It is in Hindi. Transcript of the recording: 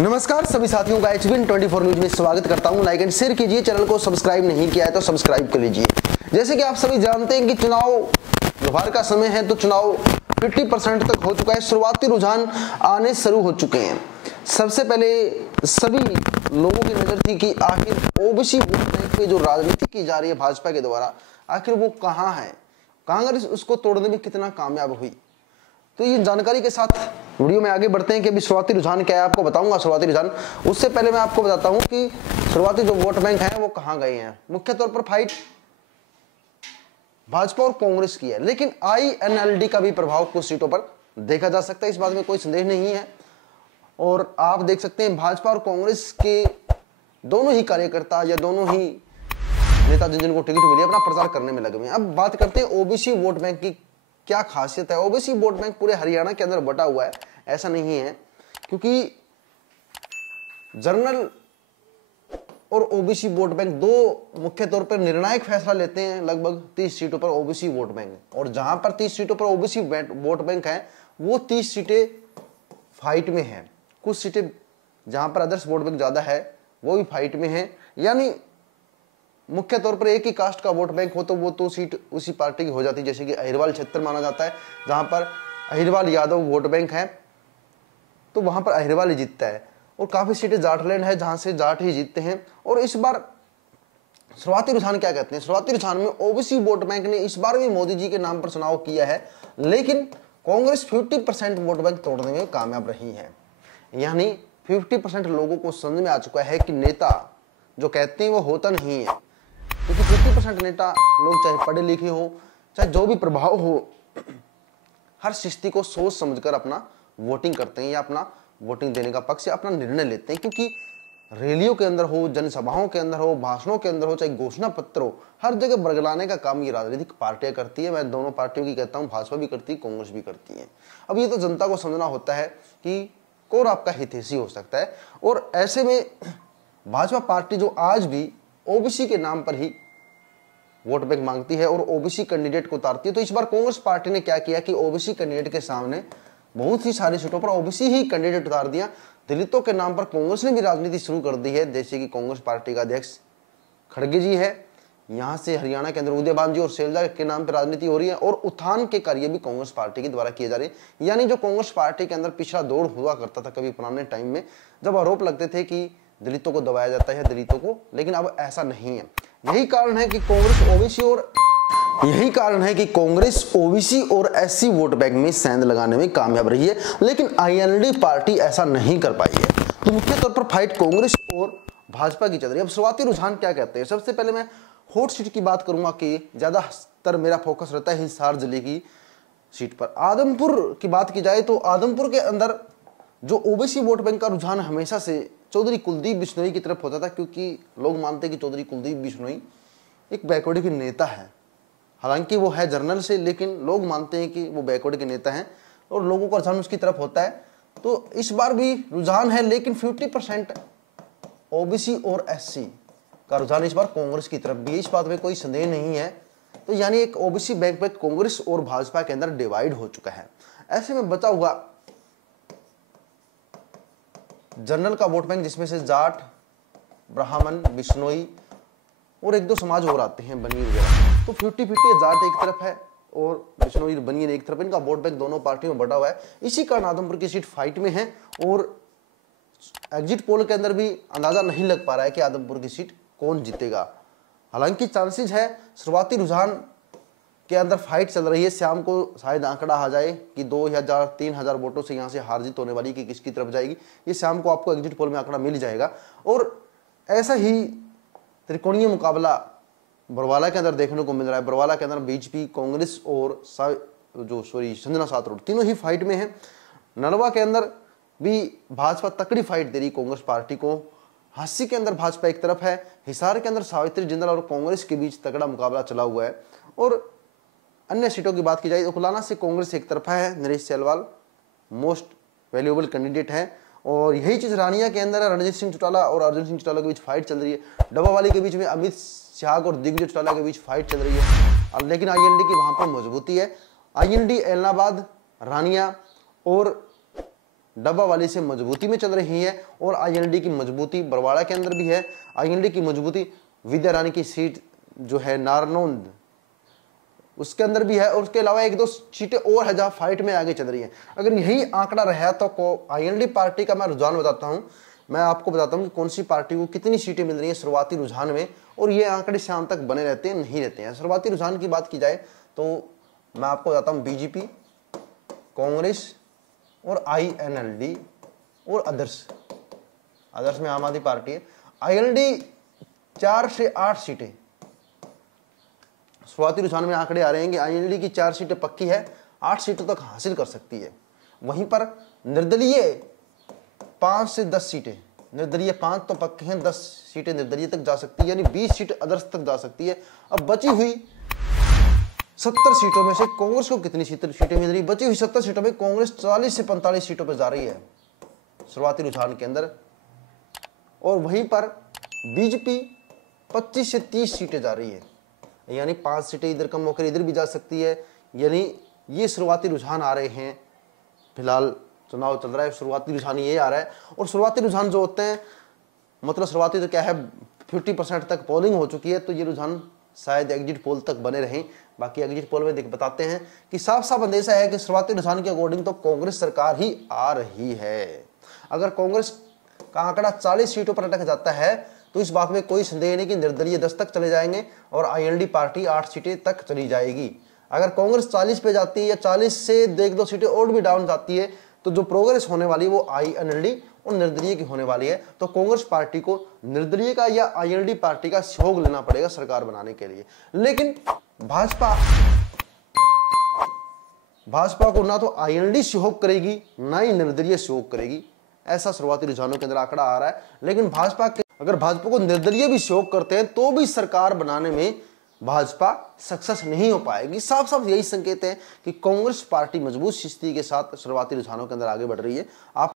नमस्कार सभी साथियों का HBN24 न्यूज में स्वागत करता हूं। लाइक एंड शेयर कीजिए, चैनल को सब्सक्राइब नहीं किया है तो सब्सक्राइब कर लीजिए। जैसे कि आप सभी जानते हैं कि चुनाव व्यवहार का समय है, तो चुनाव 50% तक हो चुका है। शुरुआती रुझान आने शुरू हो चुके हैं। सबसे पहले सभी लोगों की नजर थी कि आखिर ओबीसी वोट बैंक पे जो राजनीति की जा रही है भाजपा के द्वारा, आखिर वो कहाँ है, कांग्रेस उसको तोड़ने में कितना कामयाब हुई। तो ये जानकारी के साथ वीडियो में आगे बढ़ते हैं कि अभी शुरुआती रुझान क्या है, आपको बताऊंगा शुरुआती रुझान। उससे पहले मैं आपको बताता हूं कि शुरुआती जो वोट बैंक है वो कहां गए हैं। मुख्य तौर पर फाइट भाजपा और कांग्रेस की है, लेकिन INLD का भी प्रभाव कुछ सीटों पर देखा जा सकता है, इस बात में कोई संदेह नहीं है। और आप देख सकते हैं भाजपा और कांग्रेस के दोनों ही कार्यकर्ता या दोनों ही नेता जिनको टिकट मिली अपना प्रचार करने में लगे हुए हैं। अब बात करते हैं ओबीसी वोट बैंक की क्या खासियत है। ओबीसी वोट बैंक पूरे हरियाणा के अंदर बटा हुआ है, ऐसा नहीं है, क्योंकि जनरल और ओबीसी वोट बैंक दो मुख्य तौर पर निर्णायक फैसला लेते हैं। लगभग 30 सीटों पर ओबीसी वोट बैंक, और जहां पर 30 सीटों पर ओबीसी वोट बैंक है वो 30 सीटें फाइट में है। कुछ सीटें जहां पर अदर्स वोट बैंक ज्यादा है वो भी फाइट में है। यानी मुख्य तौर पर एक ही कास्ट का वोट बैंक हो तो वो तो सीट उसी पार्टी की हो जाती है। जैसे कि अहिरवाल क्षेत्र माना जाता है, जहां पर अहिरवाल यादव वोट बैंक है तो वहां पर अहिरवाल ही जीतता है। और काफी सीटें जाटलैंड है जहां से जाट ही जीतते हैं। और इस बार शुरुआती रुझान क्या कहते हैं, शुरुआती रुझान में ओबीसी वोट बैंक ने इस बार भी मोदी जी के नाम पर चुनाव किया है, लेकिन कांग्रेस 50% वोट बैंक तोड़ने में कामयाब रही है। यानी 50% लोगों को समझ में आ चुका है कि नेता जो कहते हैं वो होता नहीं है, क्योंकि 50% नेता लोग चाहे पढ़े लिखे हो, चाहे जो भी प्रभाव हो, हर स्थिति को सोच समझकर अपना वोटिंग करते हैं या अपना वोटिंग देने का पक्ष या अपना निर्णय लेते हैं। क्योंकि रैलियों के अंदर हो, जनसभाओं के अंदर हो, भाषणों के अंदर हो, चाहे घोषणा पत्र हो, हर जगह बरगलाने का काम ये राजनीतिक पार्टियां करती है। मैं दोनों पार्टियों की कहता हूं, भाजपा भी करती है, कांग्रेस भी करती है। अब ये तो जनता को समझना होता है कि कौन आपका हितैषी हो सकता है। और ऐसे में भाजपा पार्टी जो आज भी ओबीसी के नाम पर ही वोट बैंक मांगती है और ओबीसी कैंडिडेट को उतारती है, तो इस बार कांग्रेस पार्टी ने क्या किया कि ओबीसी कैंडिडेट के सामने बहुत ही सारी सीटों पर ओबीसी ही कैंडिडेट उतार दिया। दलितों के नाम पर कांग्रेस ने भी राजनीति शुरू कर दी है। जैसे कि कांग्रेस पार्टी का अध्यक्ष खड़गे जी है, यहाँ से हरियाणा के अंदर उदयभान जी और शैलजा के नाम पर राजनीति हो रही है। और उत्थान के कार्य भी कांग्रेस पार्टी के द्वारा किए जा रहे हैं। यानी जो कांग्रेस पार्टी के अंदर पिछड़ा दौड़ हुआ करता था कभी पुराने टाइम में, जब आरोप लगते थे कि दलितों को दबाया जाता है दलितों को, लेकिन अब ऐसा नहीं है। यही कारण है कि कांग्रेस ओबीसी और SC वोट बैंक में सेंध लगाने में कामयाब रही है, लेकिन INLD पार्टी ऐसा नहीं कर पाई है। तो मुख्य तौर पर फाइट कांग्रेस और भाजपा की चल रही है। अब शुरुआती रुझान क्या कहते हैं, सबसे पहले मैं हॉट सीट की बात करूंगा कि ज्यादातर मेरा फोकस रहता है हिसार जिले की सीट पर। आदमपुर की बात की जाए तो आदमपुर के अंदर जो ओबीसी वोट बैंक का रुझान हमेशा से चौधरी कुलदीप बिश्नोई की तरफ होता था, क्योंकि लोग मानते हैं कि चौधरी कुलदीप बिश्नोई एक बैकवर्ड के नेता है। हालांकि वो है जर्नल से, लेकिन लोग मानते हैं कि वो बैकवर्ड के नेता हैं और लोगों का रुझान उसकी तरफ होता है। तो इस बार भी रुझान है, लेकिन 50% ओबीसी और SC का रुझान इस बार कांग्रेस की तरफ भी है, इस बात में कोई संदेह नहीं है। तो यानी एक ओबीसी बैंक पे कांग्रेस और भाजपा के अंदर डिवाइड हो चुका है। ऐसे में बचा हुआ जनरल का वोट बैंक, जिसमें से जाट, ब्राह्मण, बिश्नोई और एक दो समाज और आते हैं, बनिए वगैरह। तो 50-50 जाट एक तरफ है और बिश्नोई बनिए एक तरफ, इनका वोट बैंक दोनों पार्टियों में बटा हुआ है। इसी कारण आदमपुर की सीट फाइट में है और एग्जिट पोल के अंदर भी अंदाजा नहीं लग पा रहा है कि आदमपुर की सीट कौन जीतेगा। हालांकि चांसेस है, शुरुआती रुझान के अंदर फाइट चल रही है। शाम को शायद आंकड़ा आ जाए कि 2000-3000 वोटों से यहाँ से हार जीत होने वाली कि किसकी तरफ जाएगी, ये शाम को आपको एग्जिट पोल में आंकड़ा मिल जाएगा। और ऐसा ही त्रिकोणीय मुकाबला बरवाला के अंदर देखने को मिल रहा है। बरवाला के अंदर बीजेपी, कांग्रेस और संजना सातरोड तीनों ही फाइट में है। नलवा के अंदर भी भाजपा तकड़ी फाइट दे रही कांग्रेस पार्टी को। हांसी के अंदर भाजपा एक तरफ है, हिसार के अंदर सावित्री जिंदल और कांग्रेस के बीच तगड़ा मुकाबला चला हुआ है। और अन्य सीटों की बात की जाए तो उकुलाना से कांग्रेस एक तरफा है, Naresh cell wall most valuable candidate है। और यही चीज रानिया के अंदर है, रणजीत सिंह चौटाला और अर्जुन सिंह चौटाला के बीच फाइट चल रही है। डब्बावाली के बीच में अमित शाह और दिग्विजय चौटाला के बीच फाइट चल रही है, लेकिन IND की वहां पर मजबूती है। IND, एलनाबाद, रानिया और डब्बा वाली से मजबूती में चल रही है और आईएनएलडी की मजबूती बरवाड़ा के अंदर भी है, आईएनएलडी की मजबूती विद्या रानी की सीट जो है नारनौंद उसके अंदर भी है, और उसके अलावा एक दो सीटें और है जहां फाइट में आगे चल रही है। अगर यही आंकड़ा रहा तो आईएनएलडी पार्टी का मैं रुझान बताता हूं, मैं आपको बताता हूं कि कौन सी पार्टी को कितनी सीटें मिल रही हैं शुरुआती रुझान में, और ये आंकड़े शाम तक बने रहते हैं नहीं रहते हैं। शुरुआती रुझान की बात की जाए तो मैं आपको बताता हूं बीजेपी, कांग्रेस और आईएनएलडी और अदर्स में आम आदमी पार्टी है। आईएनएलडी 4 से 8 सीटें शुरुआती रुझान में आंकड़े आ रहे हैं कि आईएनएलडी की 4 सीटें पक्की है, 8 सीटों तक हासिल कर सकती है। वहीं पर निर्दलीय 5 से 10 सीटें, निर्दलीय 5 तो पक्के हैं, 10 सीटें निर्दलीय तक जा सकती है, यानी 20 सीटें अदर्स तक जा सकती है। अब बची हुई 70 सीटों में से कांग्रेस को कितनी सीटें मिल रही? बची हुई 70 सीटों में कांग्रेस 40 से 45 सीटों पर जा रही है शुरुआती रुझान के अंदर, और वहीं पर बीजेपी 25 से 30 सीटें जा रही है, यानी 5 सीटें इधर कम होकर इधर भी जा सकती है। यानी ये शुरुआती रुझान आ रहे हैं, फिलहाल चुनाव चल रहा है, शुरुआती रुझान ये आ रहा है। और शुरुआती रुझान जो होते हैं, मतलब शुरुआती तो क्या है 50% तक पोलिंग हो चुकी है, तो ये रुझान शायद एग्जिट पोल तक बने रहें। बाकी एग्जिट पोल में बताते हैं कि साफ साफ अंदेशा है कि शुरुआती रुझान के अकॉर्डिंग तो कांग्रेस सरकार ही आ रही है। अगर कांग्रेस का आंकड़ा 40 सीटों पर अटक जाता है तो इस बात में कोई संदेह नहीं कि निर्दलीय 10 तक चले जाएंगे और आईएनएलडी पार्टी 8 सीटें तक चली जाएगी। अगर कांग्रेस 40 पे जाती है या 40 से 1-2 सीटें और भी डाउन जाती है तो जो प्रोग्रेस होने वाली है वो आईएनएलडी और निर्दलीय की होने वाली है। तो कांग्रेस पार्टी को निर्दलीय का या आईएनएलडी पार्टी का सहयोग लेना पड़ेगा सरकार बनाने के लिए। लेकिन भाजपा को ना तो आईएनएलडी सहयोग करेगी ना ही निर्दलीय सहयोग करेगी, ऐसा शुरुआती रुझानों के अंदर आंकड़ा आ रहा है। लेकिन अगर भाजपा को निर्दलीय भी सहयोग करते हैं तो भी सरकार बनाने में भाजपा सक्सेस नहीं हो पाएगी। साफ साफ यही संकेत है कि कांग्रेस पार्टी मजबूत स्थिति के साथ शुरुआती रुझानों के अंदर आगे बढ़ रही है। आप